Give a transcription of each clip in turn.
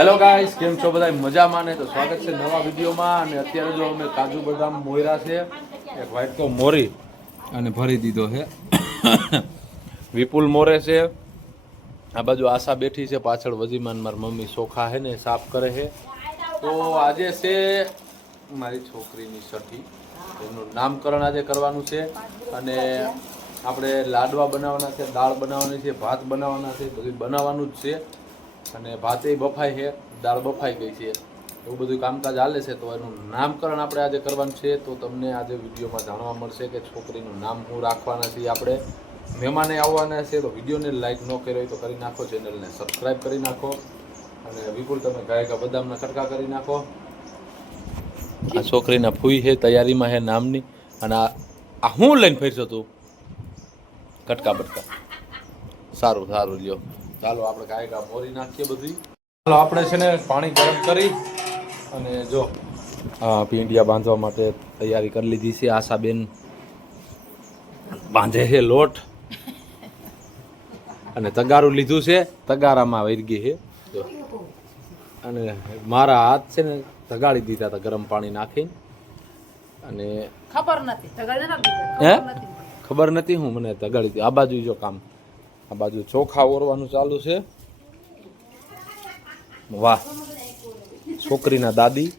Hello guys, કેમ છો બધા? મજામાં ને? તો સ્વાગત છે નવા વિડીયોમાં. અને અત્યારે જો અમે કાજુ બદામ મોયરા છે, એક વ્હાઈટ તો મોરી અને ભરી દીધો છે. વિપુલ મોરે છે, આ બાજુ આશા બેઠી છે, પાછળ વજીમાન મારી મમ્મી ચોખા છે ને સાફ કરે છે. તો આજે છે મારી છોકરીની છઠ્ઠી, એનું નામકરણ આજે કરવાનું છે. અને આપણે લાડવા બનાવવાના છે, દાળ બનાવવાની છે, ભાત બનાવવાના છે, બધું બનાવવાનું જ છે. અને ભાતે બફાઈ છે, દાળ બફાઈ ગઈ છે, એવું બધું કામકાજ હાલે છે. તો એનું નામકરણ આપણે આજે કરવાનું છે. તો તમને આજે વિડીયોમાં જાણવા મળશે કે છોકરીનું નામ શું રાખવાના છીએ આપણે. મહેમાને આવવાના છે, તો વિડીયોને લાઈક ન કર્યો હોય તો કરી નાખો, ચેનલને સબસ્ક્રાઈબ કરી નાખો. અને વિપુલ તમે ગાયકા બદામના કટકા કરી નાખો. આ છોકરીના ફૂઈ છે, તૈયારીમાં છે નામની. અને આ હું લઈને ફરશો તું? કટકા બટકા સારું સારું લ્યો. ચાલો આપણે ગાયકા મોરી નાખીએ બધી. ચાલો આપણે છે ને પાણી ગરમ કરી અને જો પીંડિયા બાંધવા માટે તૈયારી કરી લીધી છે. આશાબેન બાંધે છે લોટ અને તગારું લીધું છે, તગારામાં વરગી છે જો. અને મારા હાથ છે ને તગાડી દીધા હતા ગરમ પાણી નાખીને. અને ખબર નથી હું મને તગાડી દીધી. આ બાજુ જો કામ, આ બાજુ ચોખા ઓરવાનું ચાલુ છે. વાહ, છોકરીના દાદી,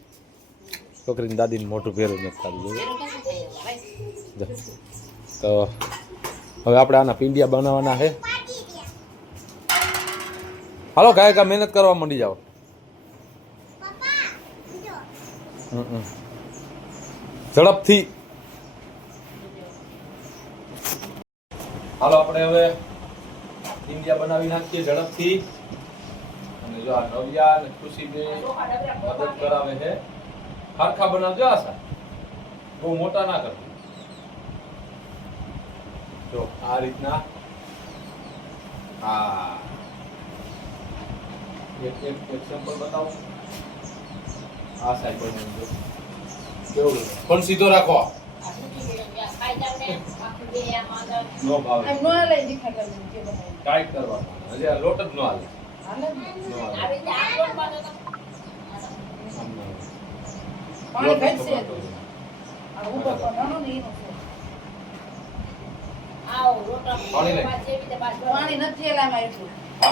છોકરીની દાદીને મોઢું ભેરું નથી થતું. તો હવે આપણે આના પીંડિયા બનાવવાના છે. હાલો ગાયકા મહેનત કરવા માંડી જાઓ. ઝડપથી હાલો આપણે હવે પીંડિયા બનાવી નાખીએ ઝડપથી. અને જો આ નવ્યા અને ખુશી બે મદદ કરાવે છે. ખારખા બનાવજો આશા, બહુ મોટા ના કરજો. જો આ રીતના. હા, એક સેમ્પલ બતાવો. આ સાઈડ બનાવજો. કેવું પણ સીધો રાખો. નો ભાવે ટાઈટ કરવાનો. હજી આ લોટ જ નો હાલે.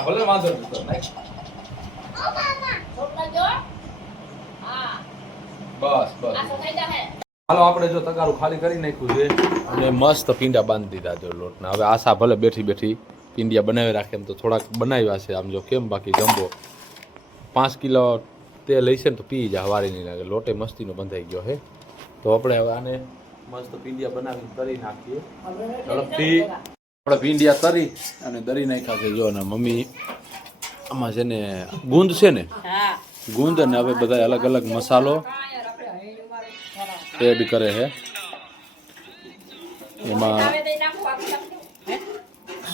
ભલે વાંધો બસ બસ. હાલો આપણે જો તગારું ખાલી કરી નાખ્યું છે અને મસ્ત પીંડા બાંધી દીધા જો લોટના. હવે આશા ભલે બેઠી બેઠી પીંડિયા બનાવી રાખે, એમ તો થોડાક બનાવ્યા છે આમ જો. કેમ બાકી જમ્બો 5 કિલો તેલ લઈશે ને તો પી જા વારી નહીં લાગે. લોટે મસ્તીનો બંધાઈ ગયો છે. તો આપણે હવે આને મસ્ત પીંડિયા બનાવીને તરી નાખીએ ઝડપથી. આપણે પીંડિયા તરી અને દરી નાખ્યા છે જો. ને મમ્મી આમાં છે ને ગુંદ છે ને, ગુંદ અને હવે બધા અલગ અલગ મસાલો એડ કરે છે. એમાં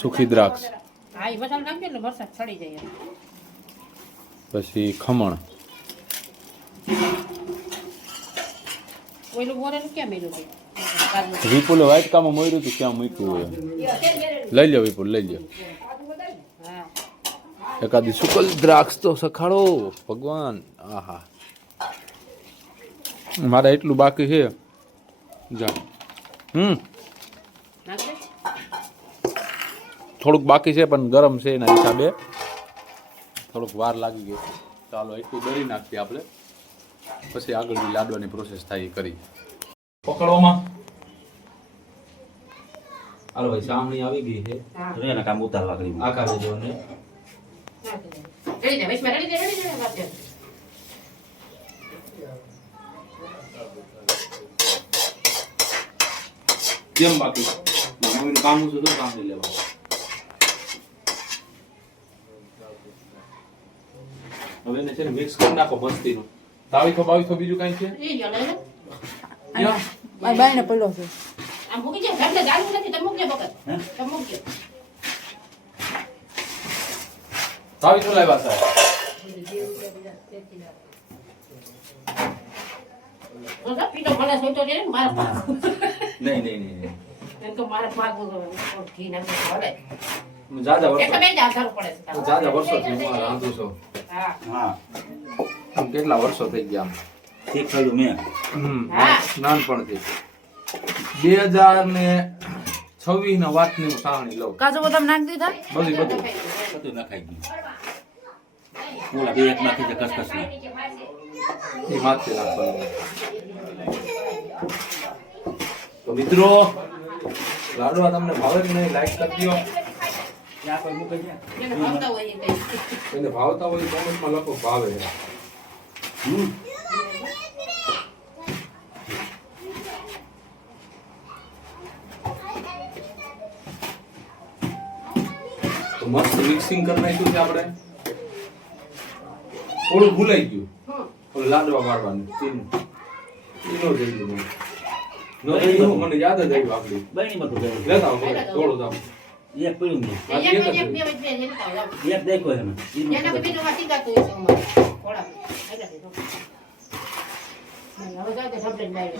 સુખી દ્રાક્ષ, પછી ખમણ, વિપુલે વ્હાઈટ કામ મોર્યું હતું, ક્યાં મૂક્યું હોય લઈ લો વિપુલ, લઈ લો. એકાદી સુકલ દ્રાક્ષ તો સખાડો ભગવાન. આહા, મારે એટલું બાકી છે. જા થોડુંક બાકી છે પણ ગરમ છે એના હિસાબે થોડુંક વાર લાગી ગઈ. ચાલો એટલું દરી નાખીએ આપણે, પછી આગળની લાડવાની પ્રોસેસ થાય એ કરી. પકડવામાં હાલો ભાઈ, સામણી આવી ગઈ છે. એના કામ ઉતારવા કરી આખા દેજો ને કેમ બાકી મમ્મીનું કામ છે તો કામ લઈ લેવા. હવે એને છે ને મિક્સ કરી નાખો મસ્તીનું. તાવીથો બાવીથો બીજું કઈ છે? બાય ને પડ્યો છે. આ મૂકી દે, ઘરને જાળવું નથી તો મૂકજે બકર. તો મૂકજે. તાવીથો લાવ્યા સાહેબ. ઓલા પીટો મને સોઈતો દે ને મારા. નહીં. એમ તો મારા ભાગ ઘી નાખો ભલે. જાજા વર્ષો. એક બે જા સારું પડે છે. જાજા વર્ષોથી હું રાંધું છું. હા. હા. આમ કેટલા વર્ષો થઈ ગયા શીખેલું મેં હા. નાનપણથી 2026 ના વાતની હું કહાણી લઉં કાજુ બદામ નાખી દીધા બધું બધું નખાઈ ગયું ઓલા બે એક નાખી દે કસકસ ના એ માથે નાખવાનું તો મિત્રો લાડવા તમને ભાવે કે નહીં લાઈક કરી દો ત્યાં કોઈ મૂકે છે જેને ભાવતા હોય એ કંઈ. એને ભાવતા હોય કોમેન્ટમાં લખો ભાવે તો મસ્ત મિક્સિંગ કરી નાખ્યું છે આપણે થોડું ભૂલાઈ ગયું ઓલું લાડવા વાળવાનું તીન તીનો થઈ ગયું મને. ન થઈ ગયું મને યાદ જ આવ્યું આપણી બની બધું ગયું લેતા આવો થોડું આમ એક પડ્યું ને એક જ એક બે વચ્ચે હેલતા હોય. એક દેખો એને જેને કે બીજું માં ટીકાતું હોય છે અમારે. થોડા. એટલે તો. હવે જાઓ કે સબ્લેટ બહાર.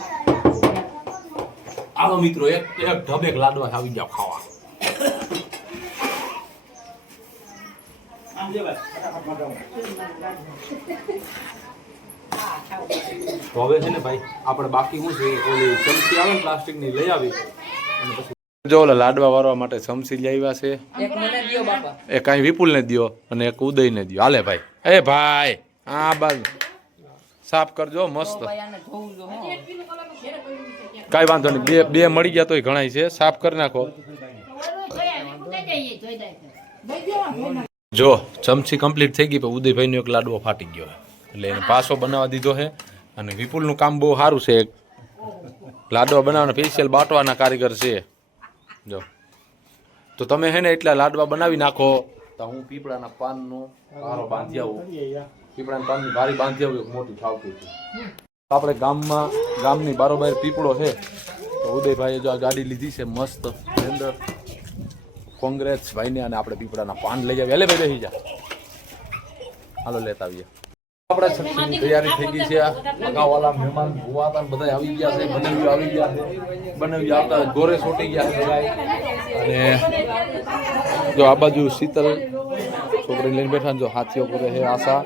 આવો મિત્રો એક એક ઢબેક લાડવા આવી જાવ ખાવા આમ જે ભાઈ ફટાફટ મગાવો હા, ખાઓ. તો હવે છે ને ભાઈ આપણે બાકી શું છે ઓલી ચમચી આવે ને પ્લાસ્ટિકની લઈ આવી અને પછી જો ઓલા લાડવા વાળવા માટે ચમચી લઈ આવ્યા છે એક મને દિયો બાપા એ કાંઈ વિપુલને દ્યો અને એક ઉદયને દ્યો હાલે ભાઈ એ ભાઈ આ બાજુ સાફ કરજો મસ્ત ભાઈ આને ધોવું જો હો કાંઈ વાંધો નહીં બે બે મળી ગયા તોય ઘણાય છે સાફ કરી નાખો જો ચમચી કમ્પ્લીટ થઈ ગઈ પણ ઉદયભાઈનો એક લાડવો ફાટી ગયો એટલે એને પાછો બનાવવા દીધો છે અને વિપુલનું કામ બહુ સારું છે લાડવા બનાવવાના સ્પેશિયલ બાટવાના કારીગર છે જો તો તમે હે ને એટલા લાડવા બનાવી નાખો તો હું પીપળાના પાનનો ભારો બાંધી આવું પીપળાના પાનની ભારી બાંધી આવું એક મોટી ઠાવકી આપણે ગામની બારોબાર પીપળો છે તો ઉદયભાઈએ જો આ ગાડી લીધી છે મસ્ત અંદર કોંગ્રેસ ભાઈને અને આપણે પીપળાના પાન લઈ આવીએ એટલે ભાઈ બેસી જા હાલો લેતા આવીએ આપણે સક્ષમની તૈયારી થઈ ગઈ છે અગાઉવાળા મહેમાન ભુવા હતા બધા આવી ગયા છે બનાવી આવી ગયા છે બનાવી આવતા ગોરે સોટી ગયા છે બધા. અને જો આ બાજુ શીતલ છોકરી લઈને બેઠા ને જો હાથીઓ કરે છે આશા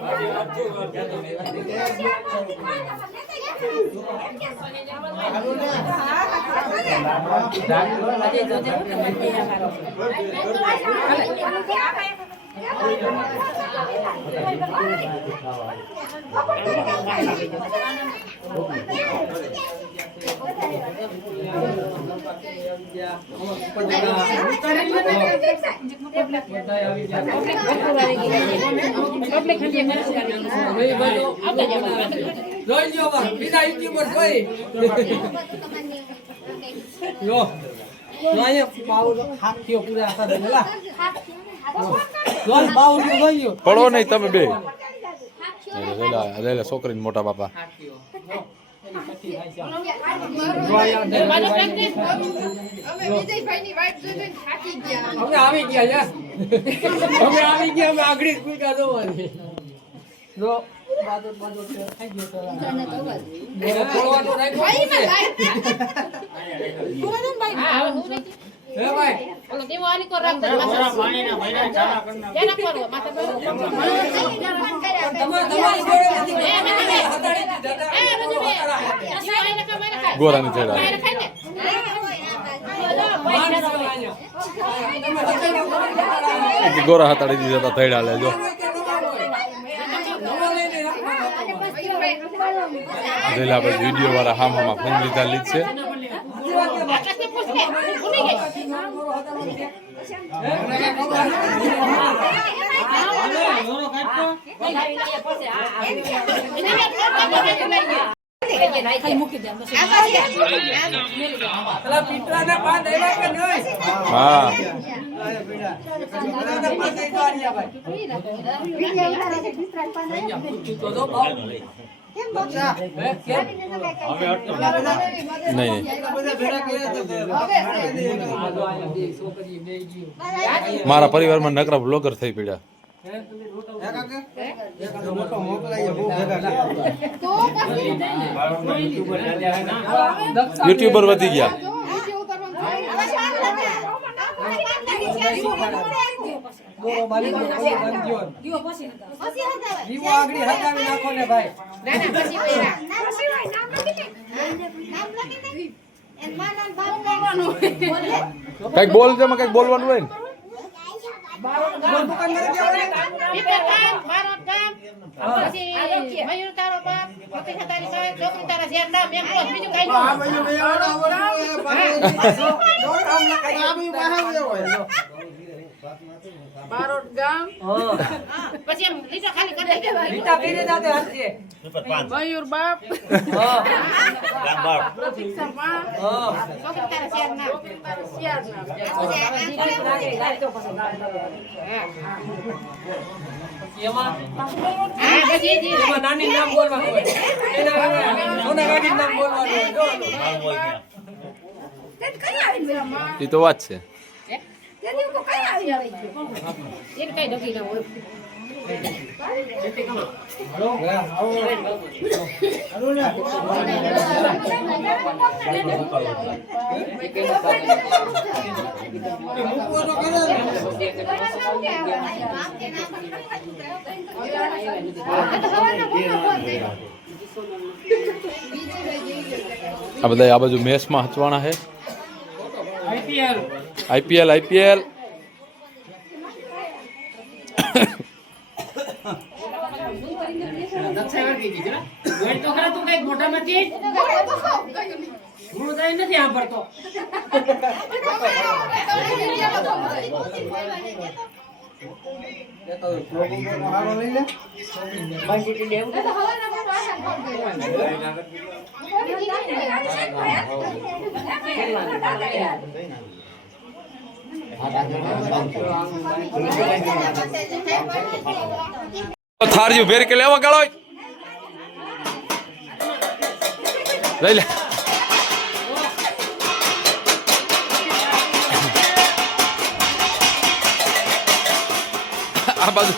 પડો નહીં તમે બે છોકરીને મોટા બાપા ઓલો દેવો આની કોર રાખજો માથા પાણીના ભૈરા ચાલા કરના કેના કરો માથા પર ગોરાની છેડા ગોરા હાથાડી દીધા હતા થેડા લેજો આપણે વિડીયો વાળા હામામાં ફોન લીધા લીધ છે હા નહીં મારા પરિવારમાં નકરા બ્લોગર થઈ પડ્યા યુટ્યુબર વધી ગયા દીવો આગળ હટાવી નાખો ને ભાઈ. ના ના પછી પહેરા કઈક બોલ છે કઈક બોલવાનું હોય ને પીપર કામ મારો કામ પછી મયુર તારો બાપ પતિ તારી સાહેબ છોકરી તારા શેર નામ એમ બોલ બીજું કઈ બારોટ ગામ પછી એમ લીટા ખાલી કરી દે રીટા પીને જાતે હાથે. મયુર બાપ પ્રતિક્ષા માં છોકરી તારા શેર નામ શિયાળ નામ એમાં હા પછી જી એમાં નાની નામ બોલવાનું હોય. એના સોના ગાડી નામ બોલવાનું હોય. જો. એ તો વાત છે એને કઈ ડગી ના હોય આ બધા આ બાજુ મેચમાં હચવાના છે આઈપીએલ નથી સાંભળતો. થાર્યું ભેર કે લેવા ગાળો લઈ લે આ બાજુ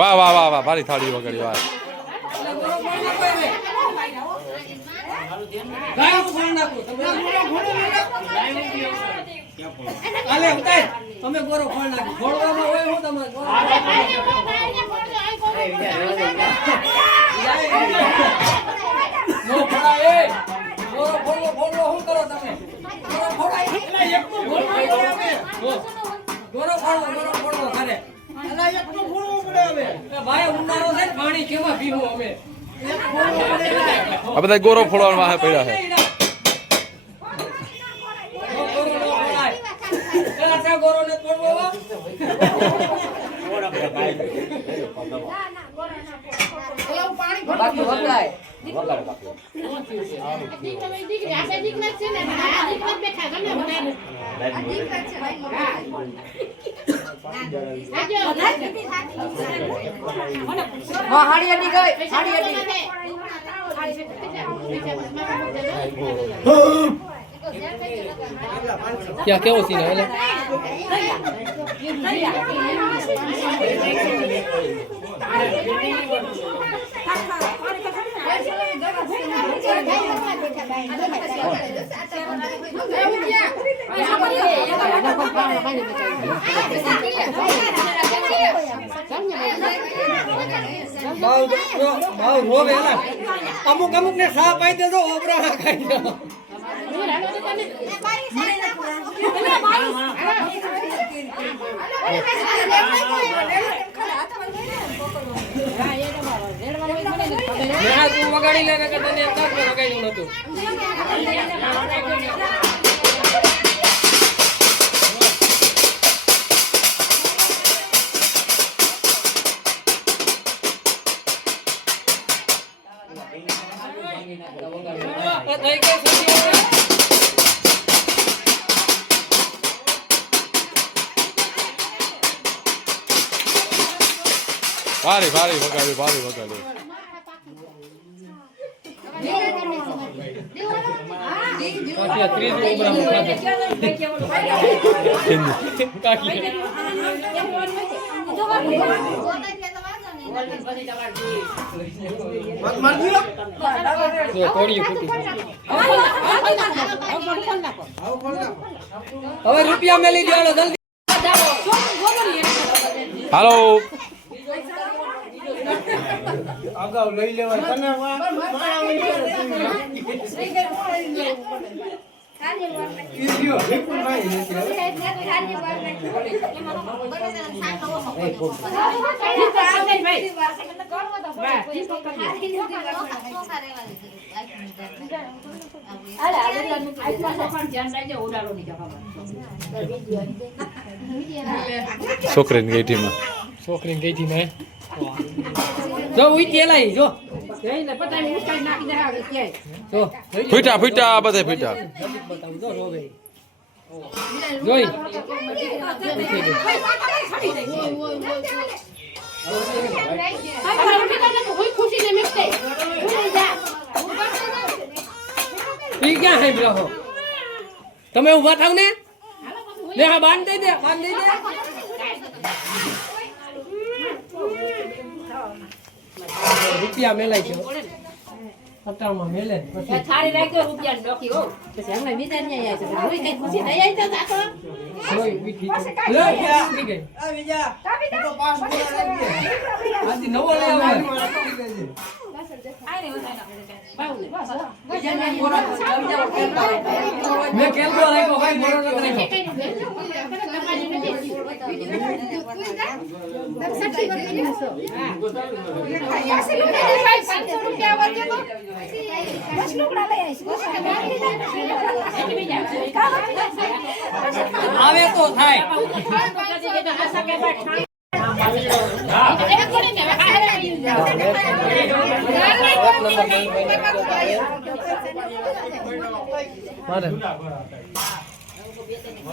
વાહ વાહ વાહ વાહ ભારી થાળી વગાડી વાહ હાલે ઉતાર. તમે ગોરો ખોલ નાખો. ખોલવામાં હોય હું તમારે નો ખોળાય એ. ગોરો ખોલવો શું કરો તમે? ગોરો ખોળાય. એટલે એકનું ખોલવું પડે હવે. ગોરો ખોલવો ખરે. એટલે એકનું ખોલવું પડે હવે. એ ભાઈ ઉનાળો છે ને, પાણી કેમાં પીવું અમે? એક ખોલવું પડે. આ બધા ગોરો ફોડવા વાહે પડ્યા છે ગોરો ને તોડવો બાકી વગડાય. દીકરી આ દીકરા છે ને આ દીકરા બેઠા ગમે બનાવી હા હાડીયાની ગઈ. હાડીયાની क्या क्या होती है અમુક અમુક ને સા પાઈ દેજો ઓબરા ખાઈ દો વગાડી લે કે તને એક વગાડ્યું નતું ભારી ભારી વગાડ્યું ભારી વગાડ્યું હવે રૂપિયા મેલી દેવાનો જલ્દી. હાલો અગાઉ લઈ લેવાય તને છોકરીને ગેઠીમાં છોકરીને ગઈ હતી મેં જો ઉઈતી એલાઈ જો જો ફૂટા ફૂટા બધે ફૂટા બતાવું જો રોવે જોઈ ઈ ક્યાં હે બ્રો તમે ઊભા થાવ ને લે હા બાંધ દઈ દે રૂપિયા મેલાય છે પટાવમાં મેલે પછી થાળી રાખ્યો રૂપિયા ડોકી હો પછી હમણાં વિચાર નહીં આવ્યા છે કોઈ કઈ ખુશી નહીં આવી તો જાતો જોઈ વીઠી લે વી ગઈ આ વિજા તો પાસ આજી નવો લઈ આવવાનો મેં કેમ રાખ્યો ભાઈ મોરો આવે તો થાય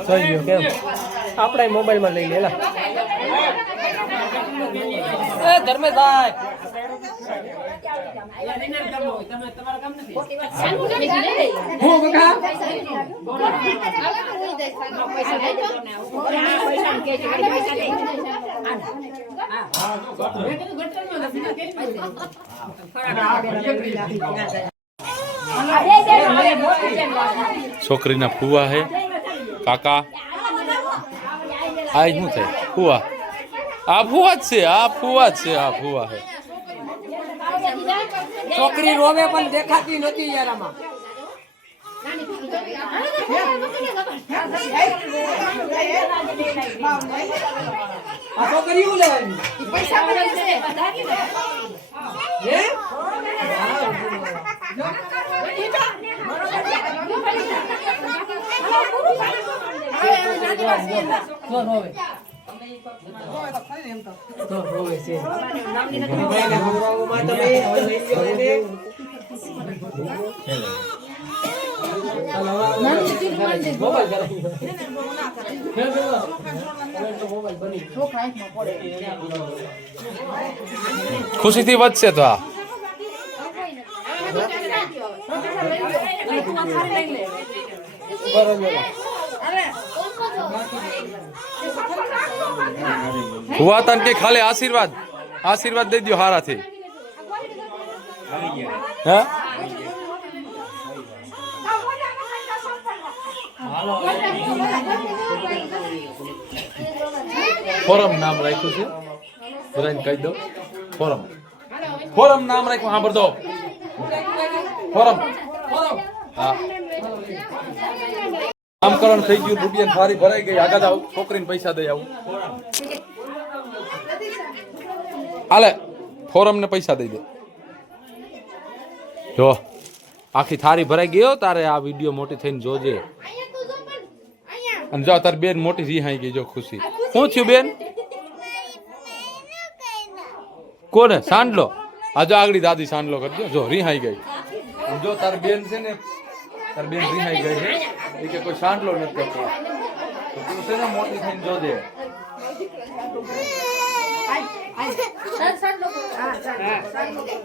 થઈ ગયો કેમ આપણે મોબાઈલ માં લઈ લેલા એ ધર્મેશભાઈ હું બકા છોકરીના ફુવા હે કાકા આ શું થાય ફુવા આ ફુવા જ છે આ ફુવા જ છે આ ફુવા હે છોકરી રોવે પણ દેખાતી નથી યાર આમાં આ છોકરી હું લેવાની પૈસા મળે છે હે તો રોવે તો રોવે છે ભાઈને ભગવાનમાં તમે હવે લઈ લ્યો એને ખુશીથી વધશે તો આ ફુવા તને કે ખાલી આશીર્વાદ દઈ દો હારાથી હે ફોરમ નામ રાખ્યું છે બધાને કહી દો ફોરમ નામ રાખ્યું સાંભળ દો ફોરમ હા નામકરણ થઈ ગયું રૂપિયા થારી ભરાઈ ગઈ આગળ આવું છોકરીને પૈસા દઈ આવું હાલે ફોરમ ને પૈસા દઈ દે જો આખી થારી ભરાઈ ગયો તારે આ વિડીયો મોટી થઈને જોજે અને જો તારી બેન મોટી રીહાઈ ગઈ જો ખુશી શું થયું બેન કોને સાંડલો આ જો આગળી દાદી સાંડલો કરજો જો રીહાઈ ગઈ જો તાર બેન છે ને તાર બેન રીહાઈ ગઈ છે એ કે કોઈ સાંડલો નથી કરતો તો તું છે ને મોટી થઈને જોજે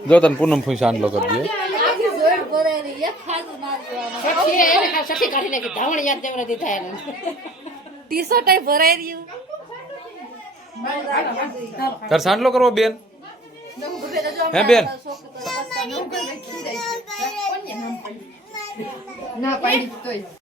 જો તને પૂનમ ફૂઈ સાંડલો કરજો ટી-શર્ટ ભરાઈ રહ્યું તાર સાંડલો કરવો બેન હે બેન ના પાડી તોય